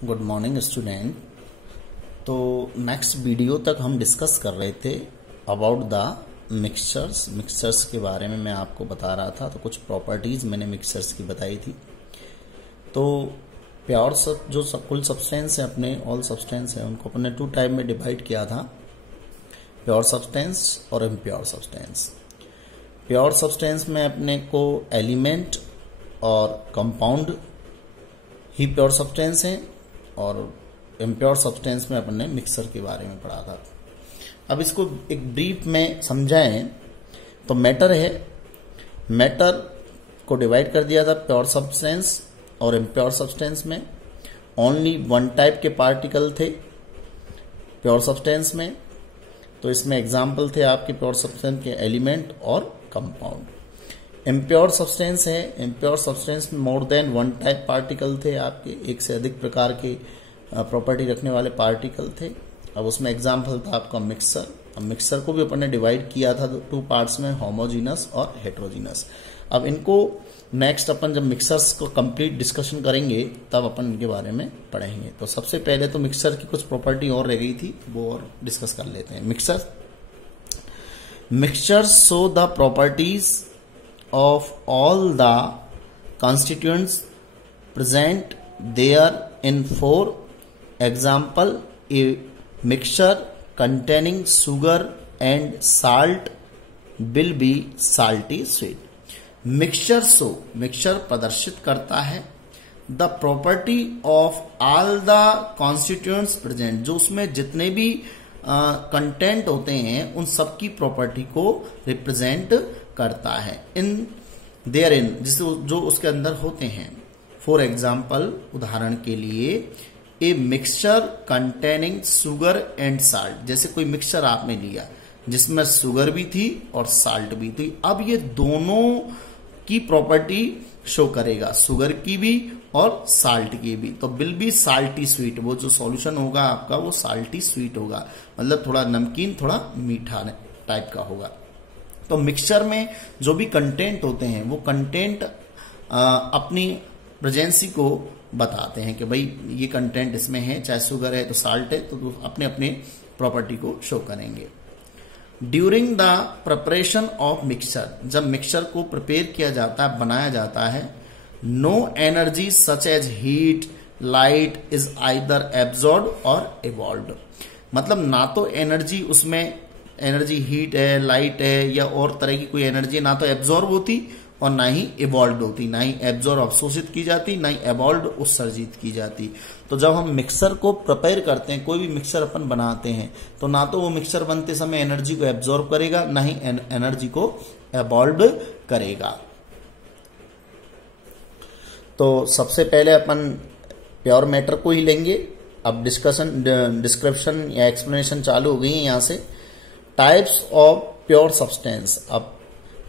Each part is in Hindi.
Good morning student. तो नेक्स्ट वीडियो तक हम डिस्कस कर रहे थे अबाउट द मिक्सचर्स के बारे में मैं आपको बता रहा था। तो कुछ प्रॉपर्टीज मैंने मिक्सचर्स की बताई थी। तो प्योर जो कुल सब्सटेंस है अपने ऑल सब्सटेंस है उनको अपने टू टाइप में डिवाइड किया था, प्योर सब्सटेंस और इम्प्योर सब्सटेंस। प्योर सब्सटेंस में अपने को एलिमेंट और कंपाउंड ही प्योर सब्सटेंस है और इम्प्योर सब्सटेंस में अपने मिक्सर के बारे में पढ़ा था। अब इसको एक ब्रीफ में समझाएं तो मैटर है, मैटर को डिवाइड कर दिया था प्योर सब्सटेंस और इम्प्योर सब्सटेंस में। ओनली वन टाइप के पार्टिकल थे प्योर सब्सटेंस में। तो इसमें एग्जाम्पल थे आपके प्योर सब्सटेंस के एलिमेंट और कंपाउंड। इम्प्योर सब्सटेंस है, इम्प्योर सब्सटेंस में more than one type particle थे आपके, एक से अधिक प्रकार के प्रॉपर्टी रखने वाले पार्टिकल थे। अब उसमें एग्जाम्पल था आपका मिक्सर। अब मिक्सर को भी अपन ने डिवाइड किया था टू पार्ट्स में, होमोजीनस और हेट्रोजीनस। अब इनको नेक्स्ट अपन जब मिक्सर्स को कंप्लीट डिस्कशन करेंगे तब अपन इनके बारे में पढ़ेंगे। तो सबसे पहले तो मिक्सर की कुछ प्रॉपर्टी और रह गई थी, वो और डिस्कस कर लेते हैं। Mixtures show the properties of all the constituents present there in four. Example, a mixture containing sugar and salt will be salty sweet. Mixture प्रदर्शित करता है the property of all the constituents present, जो उसमें जितने भी कंटेंट होते हैं उन सबकी प्रॉपर्टी को रिप्रेजेंट करता है। इन देयर इन, जिसे जो उसके अंदर होते हैं। फॉर एग्जाम्पल, उदाहरण के लिए, a mixture containing sugar and salt. जैसे कोई मिक्सचर आपने लिया जिसमें शुगर भी थी और साल्ट भी थी। अब ये दोनों की प्रॉपर्टी शो करेगा, शुगर की भी और साल्ट की भी। तो विल बी साल्टी स्वीट, वो जो सॉल्यूशन होगा आपका वो साल्टी स्वीट होगा, मतलब थोड़ा नमकीन थोड़ा मीठा टाइप का होगा। तो मिक्सचर में जो भी कंटेंट होते हैं वो कंटेंट अपनी प्रेजेंसी को बताते हैं कि भाई ये कंटेंट इसमें है, चाहे शुगर है तो साल्ट है, तो अपने अपने प्रॉपर्टी को शो करेंगे। During the preparation of mixture, जब मिक्सचर को प्रिपेयर किया जाता है, बनाया जाता है, no energy such as heat light is either absorb और इवॉल्व। मतलब ना तो एनर्जी उसमें एनर्जी हीट है, लाइट है या और तरह की कोई एनर्जी ना तो एब्जॉर्ब होती और ना ही इवॉल्व होती। ना ही एब्जॉर्ब अवशोषित की जाती, ना ही इवॉल्व उत्सर्जित की जाती। तो जब हम मिक्सर को प्रिपेयर करते हैं, कोई भी मिक्सर अपन बनाते हैं, तो ना तो वो मिक्सर बनते समय एनर्जी को एब्जॉर्ब करेगा, ना ही एनर्जी को इवॉल्व करेगा। तो सबसे पहले अपन प्योर मैटर को ही लेंगे। अब डिस्क्रिप्शन या एक्सप्लेनेशन चालू हो गई है यहां से। Types of pure substance. अब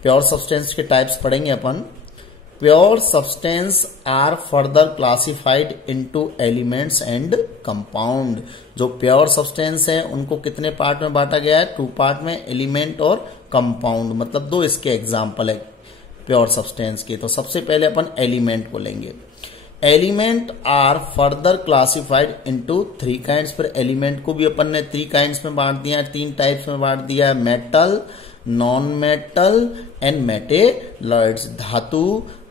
प्योर सब्सटेंस के टाइप्स पढ़ेंगे अपन। Pure substance are further classified into elements and compound. जो प्योर सब्सटेंस है उनको कितने पार्ट में बांटा गया है? टू पार्ट में, एलिमेंट और कंपाउंड। मतलब दो इसके एग्जाम्पल है प्योर सब्सटेंस के। तो सबसे पहले अपन एलिमेंट को लेंगे। Element are further classified into three kinds. फिर एलिमेंट को भी अपन ने थ्री काइंड्स में बांट दिया है, तीन टाइप्स में बांट दिया है, metal, non metal and metalloids. धातु,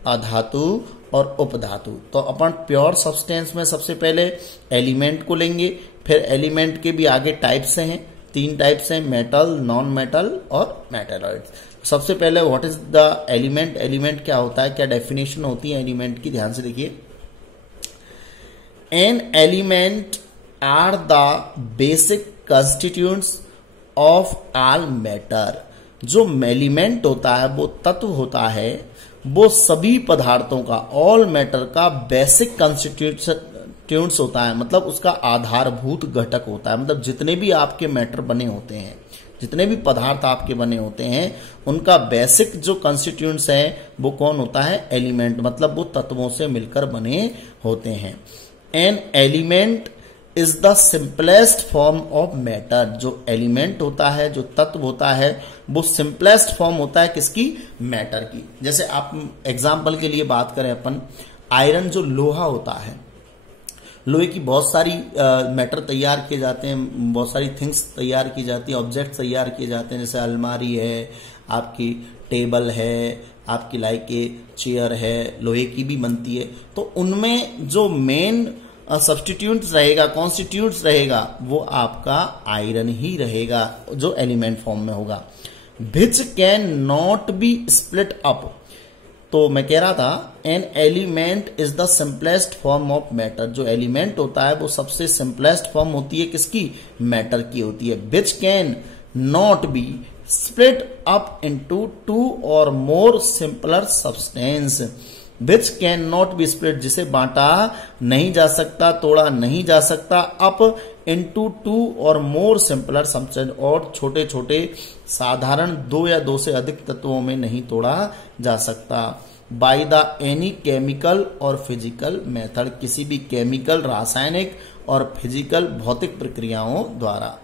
अधातु और उपधातु। तो अपन प्योर सब्सटेंस में सबसे पहले एलिमेंट को लेंगे। फिर एलिमेंट के भी आगे टाइप्स हैं, तीन टाइप्स हैं, मेटल, नॉन मेटल और मेटेलॉइड्स। सबसे पहले what is the element. Element क्या होता है, क्या डेफिनेशन होती है एलिमेंट की, ध्यान से देखिए। An element are the basic constituents of all matter. जो एलिमेंट होता है वो तत्व होता है, वो सभी पदार्थों का, ऑल मैटर का बेसिक कंस्टिट्यूएंट्स होता है। मतलब उसका आधारभूत घटक होता है। मतलब जितने भी आपके मैटर बने होते हैं, जितने भी पदार्थ आपके बने होते हैं, उनका बेसिक जो कंस्टिट्यूएंट्स है वो कौन होता है? एलिमेंट। मतलब वो तत्वों से मिलकर बने होते हैं। An element is the simplest form of matter. जो एलिमेंट होता है, जो तत्व होता है, वो सिंपलेस्ट फॉर्म होता है किसकी? मैटर की। जैसे आप एग्जाम्पल के लिए बात करें अपन, आयरन जो लोहा होता है, लोहे की बहुत सारी मैटर तैयार किए जाते हैं, बहुत सारी थिंग्स तैयार की जाती हैं, ऑब्जेक्ट तैयार किए जाते हैं, जैसे अलमारी है, आपकी टेबल है, आपकी लाइक के चेयर है, लोहे की भी बनती है। तो उनमें जो मेन सब्स्टिट्यूट रहेगा, कॉन्स्टिट्यूट रहेगा, वो आपका आयरन ही रहेगा जो एलिमेंट फॉर्म में होगा। विच can not be split up, तो मैं कह रहा था an element is the simplest form of matter, जो एलिमेंट होता है वो सबसे सिंपलेस्ट फॉर्म होती है किसकी, मैटर की होती है। Which can not be split up into two or more simpler substance, which can not be split, जिसे बांटा नहीं जा सकता, तोड़ा नहीं जा सकता, up into two or more simpler substance, और छोटे छोटे साधारण दो या दो से अधिक तत्वों में नहीं तोड़ा जा सकता। बाय द एनी केमिकल और फिजिकल मेथड, किसी भी केमिकल, रासायनिक और फिजिकल भौतिक प्रक्रियाओं द्वारा।